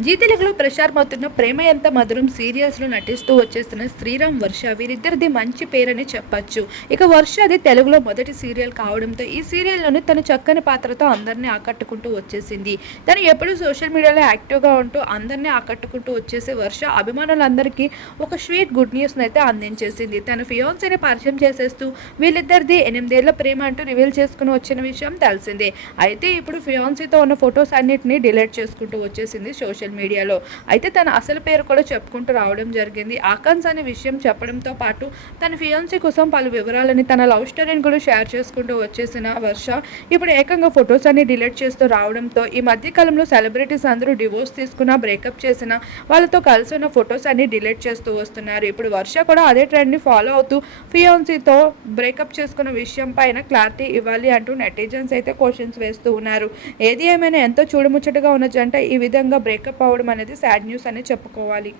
G తెలుగులో ప్రసారమవుతున్న ప్రేమ ఎంత మధురం సీరియల్స్లో నటిస్తూ వచ్చేస్తున్న శ్రీరామ్ వర్ష వీరిద్దరిది మంచి పేరని చెప్పచ్చు. ఇక వర్ష అది తెలుగులో మొదటి సీరియల్ కావడంతో ఈ సీరియల్లోనే తన చక్కని పాత్రతో అందరినీ ఆకట్టుకుంటూ వచ్చేసింది. తను ఎప్పుడూ సోషల్ మీడియాలో యాక్టివ్గా ఉంటూ అందరినీ ఆకట్టుకుంటూ వచ్చేసే వర్ష అభిమానులందరికీ ఒక స్వీట్ గుడ్ న్యూస్ని అయితే అందించేసింది. తన ఫియాన్సీని పరిచయం చేసేస్తూ వీళ్ళిద్దరిది ఎనిమిదేళ్ళ ప్రేమ అంటూ రివీల్ చేసుకుని వచ్చిన విషయం తెలిసిందే. అయితే ఇప్పుడు ఫియాన్సీతో ఉన్న ఫొటోస్ అన్నిటిని డిలీట్ చేసుకుంటూ వచ్చేసింది సోషల్ సోషల్ మీడియాలో. అయితే తన అసలు పేరు కూడా చెప్పుకుంటూ రావడం జరిగింది. ఆకాంక్ష అనే విషయం చెప్పడంతో పాటు తన ఫియాన్సీ కోసం పలు వివరాలని తన లవ్ స్టోరీని కూడా షేర్ చేసుకుంటూ వచ్చేసిన వర్ష ఇప్పుడు ఏకంగా ఫొటోస్ అన్ని డిలీట్ చేస్తూ రావడంతో ఈ మధ్య కాలంలో సెలబ్రిటీస్ అందరూ డివోర్స్ తీసుకున్న బ్రేకప్ చేసిన వాళ్ళతో కలిసి ఉన్న ఫొటోస్ అన్ని డిలీట్ చేస్తూ వస్తున్నారు. ఇప్పుడు వర్ష కూడా అదే ట్రెండ్ని ఫాలో అవుతూ ఫియాన్సీతో బ్రేకప్ చేసుకున్న విషయం పైన క్లారిటీ ఇవ్వాలి అంటూ నెటిజన్స్ అయితే క్వశ్చన్స్ వేస్తూ ఉన్నారు. ఏది ఏమైనా ఎంతో చూడముచ్చటగా ఉన్న జంట ఈ విధంగా బ్రేకప్ అవ్వడం అనేది సాడ్ న్యూస్ అని చెప్పుకోవాలి.